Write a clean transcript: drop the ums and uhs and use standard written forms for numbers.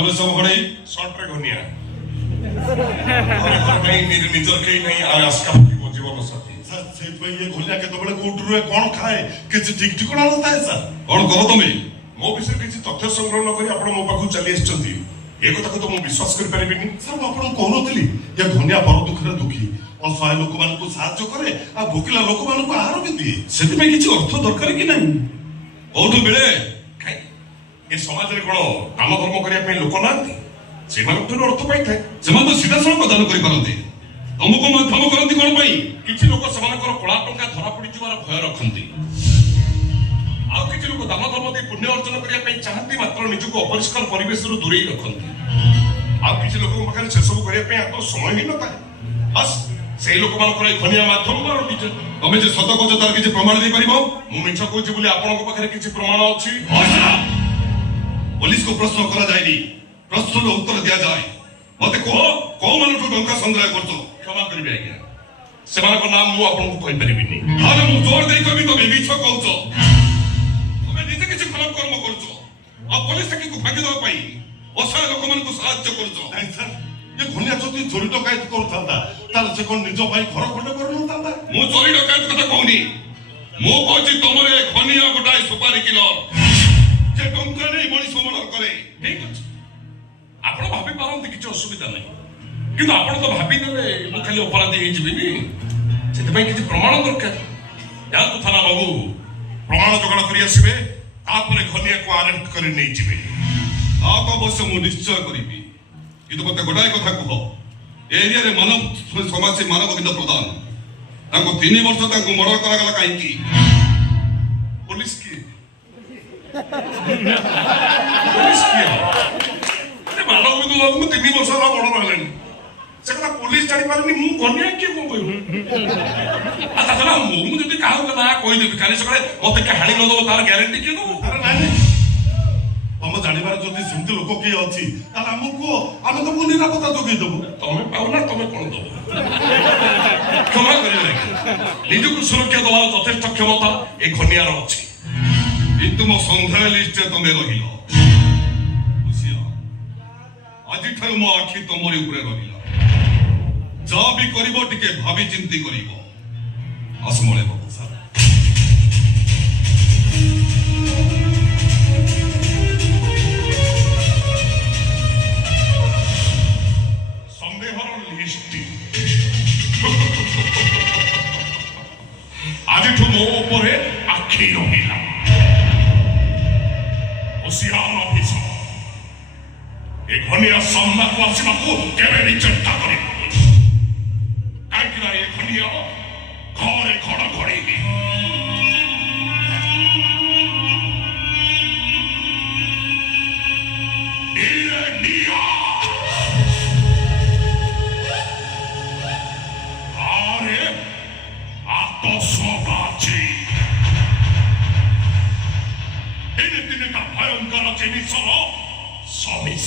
ଘରେ ସବୁ ଘରେ ସର୍ଟରେ ଘନିଆ ନିଜର କେହି ନାହିଁ ଆଉ ଆସ୍କା ମୋ ଜୀବନ ସାଥୀ ସାର୍ ସେଇଥିପାଇଁ ଇଏ ଘନିଆ କେତେବେଳେ କୋଉଠି ରୁହେ କଣ ଖାଏ କିଛି ଠିକ ଠିକଣା ନଥାଏ ସାର୍। କଣ କର ତମେ? ମୋ ବିଷୟରେ କିଛି ତଥ୍ୟ ସଂଗ୍ରହ ନ କରି ଆପଣ ମୋ ପାଖକୁ ଚାଲି ଆସିଛନ୍ତି ଏ କଥାକୁ ତ ମୁଁ ବିଶ୍ୱାସ କରିପାରିବିନି। ସାର୍ ମୁଁ ଆପଣଙ୍କୁ କହୁନଥିଲି ଏ ଘନିଆ ପର ଦୁଃଖରେ ଦୁଃଖୀ ଅସହାୟ ଲୋକମାନଙ୍କୁ ସାହାଯ୍ୟ କରେ ଆଉ ଭୋକିଲା ଲୋକମାନଙ୍କୁ ଆହାର ବି ଦିଏ। ସେଥିପାଇଁ କିଛି ଅର୍ଥ ଦରକାର କି ନାହିଁ? କୋଉଠୁ ମିଳେ? ଏ ସମାଜରେ କଣ ଦାନ ଧର୍ମ କରିବା ପାଇଁ ଲୋକ ନାହାନ୍ତି? ସେମାନଙ୍କଠାରୁ ଅର୍ଥ ପାଇଥାଏ। ସେମାନେ ତ ସିଧାସଳଖ ଦାନ କରିପାରନ୍ତି, ତମକୁ ମାଧ୍ୟମ କରନ୍ତି କଣ ପାଇଁ? କିଛି ଲୋକ ସେମାନଙ୍କର କଳା ଟଙ୍କା ଧରା ପଡିଯିବାର ଭୟ ରଖନ୍ତି, ଆଉ କିଛି ଲୋକ ଦାନ ଧର୍ମ ଦେଇ ପୁଣ୍ୟ ଅର୍ଜନ କରିବା ପାଇଁ ଚାହାନ୍ତି ମାତ୍ର ନିଜକୁ ଅପରିଷ୍କାର ପରିବେଶରୁ ଦୂରେଇ ରଖନ୍ତି। ଆଉ କିଛି ଲୋକଙ୍କ ପାଖରେ ସେସବୁ କରିବା ପାଇଁ ଆଦୌ ସମୟ ହିଁ ନଥାଏ। ବାସ୍ ସେଇ ଲୋକମାନଙ୍କର ଏ ଘନିଆ ମାଧ୍ୟମ ତମେ ଯେ ସତ କହୁଛ ତାର କିଛି ପ୍ରମାଣ ଦେଇପାରିବ? ମୁଁ ମିଛ କହୁଛି ବୋଲି ଆପଣଙ୍କ ପାଖରେ କିଛି ପ୍ରମାଣ ଅଛି? ପୋଲିସକୁ ପ୍ରଶ୍ନ କରାଯାଏନି, ପ୍ରଶ୍ନର ଉତ୍ତର ଦିଆଯାଏ। ମତେ କୁହ କୋଉମାନଠୁ ଟଙ୍କା ସଂଗ୍ରହ କରୁଛ? କ୍ଷମା କରିବେ ଆଜ୍ଞା, ସେମାନଙ୍କ ନାମ ମୁଁ ଆପଣଙ୍କୁ କହିପାରିବିନି। ତାହେଲେ ମୁଁ ଜୋର ଦେଇ କହିବି ତମେ ମିଛ କହୁଛ। ତମେ ନିଜେ କିଛି ଖରାପ କର୍ମ କରୁଛ ଆଉ ପୋଲିସ ଚାକିକୁ ଭାଙ୍ଗିଦେବା ପାଇଁ ଅସହାୟ ଲୋକମାନଙ୍କୁ ସାହାଯ୍ୟ କରୁଛ। ନାଇଁ ସାର୍ ଏ ଘନିଆ ଯଦି ଚୋରି ଡକାୟତ କରୁଥାନ୍ତା ତାହେଲେ ସେ କଣ ନିଜ ପାଇଁ ଘର ଖଣ୍ଡେ କରୁନଥାନ୍ତା? ମୁଁ ଚୋରି ଡକାୟତ କଥା କହୁନି, ମୁଁ କହୁଛି ତମର ଏ ଘନିଆ ଗୋଟାଏ ସୁପାରି କିଲର ଯେ ଟଙ୍କା ନେଇ ମଣିଷ ମର୍ଡର କରେ। ଠିକ ଅଛି, ଆପଣ ଭାବି ପାରନ୍ତି କିଛି ଅସୁବିଧା ନାହିଁ, କିନ୍ତୁ ଆପଣ ତ ଭାବିଦେଲେ ମୁଁ ଖାଲି ଅପରାଧୀ ହେଇଯିବିନି, ସେଥିପାଇଁ କିଛି ପ୍ରମାଣ ଦରକାର। ଯାଆନ୍ତୁ ଥାନା ବାବୁ, ପ୍ରମାଣ ଯୋଗାଡ଼ କରି ଆସିବେ, ତାପରେ ଘନିଆକୁ ଆରେଷ୍ଟ କରି ନେଇଯିବେ। ତା ତ ଅବଶ୍ୟ ମୁଁ ନିଶ୍ଚୟ କରିବି, କିନ୍ତୁ ମତେ ଗୋଟାଏ କଥା କୁହ, ଏ ଏରିଆରେ ସମାଜସେବୀ ମାନବଗୀତ ପ୍ରଧାନ ତାଙ୍କୁ 3 ବର୍ଷ ତାଙ୍କୁ ମର୍ଡର କରାଗଲା କାହିଁକି? ପୋଲିସ କିଏ? ପୋଲିସ କିଏ? ମାନବବିନ୍ଦୁ ବାବୁଙ୍କୁ 3 ବର୍ଷ ହେଲା ବଡ ହେଲାଣି, ସେ କଥା ପୋଲିସ ଜାଣିପାରୁନି, ମୁଁ ଘନିଆ କିଏ କଣ କହିବ? ତାଛଡା ମୁଁ ଯଦି କାହାକୁ ନା କହିଦେବି କାଲି ସକାଳେ ମତେ କିଏ ହାଣି ନଦବ ତାର ଗ୍ୟାରେଣ୍ଟି କିଏ ଦବ? ଆରେ ନାଇଁ ତମ ଜାଣିବାର ଯଦି ସେମିତି ଲୋକ କିଏ ଅଛି ତାହେଲେ ଆମକୁ କୁହ, ଆମେ ତମକୁ ନିରାପତ୍ତା ଯୋଗେଇ ଦେବୁ। ତମେ ପାଉ ନା ତମେ କଣ ଦବ? କ୍ଷମା କରିବେ, ନିଜକୁ ସୁରକ୍ଷା ଦେବାର ଯଥେଷ୍ଟ କ୍ଷମତା ଏ ଘନିଆର ଅଛି, କିନ୍ତୁ ମୋ ସଂଗ୍ରହ ଲିଷ୍ଟରେ ତମେ ରହିଲ। ଆଜିଠାରୁ ମୋ ଆଖି ତମରି ଉପରେ ରହିଲା, ଯାହା ବି କରିବ ଟିକେ ଭାବି ଚିନ୍ତି କରିବ। ଆସମଳେ ବାବୁ ସାର୍, ସନ୍ଦେହର ଲିଷ୍ଟ ଆଜିଠୁ ମୋ ଉପରେ ଆଖି ରହିଲା। ହୋସିଆର ଅଫିସର, ଏ ଘନିଆ ସାମ୍ନାକୁ ଆସିବାକୁ କେବେ ବି ଚେଷ୍ଟା କରିବନି, କାହିଁକି ନା ଏ ଘନିଆ ଘରେ ଘଡ଼ଘଡ଼ି। আরে আত্মস্ববাচী দিনে দিনে তা ভয়ঙ্কর জিনিস হলো সমিস।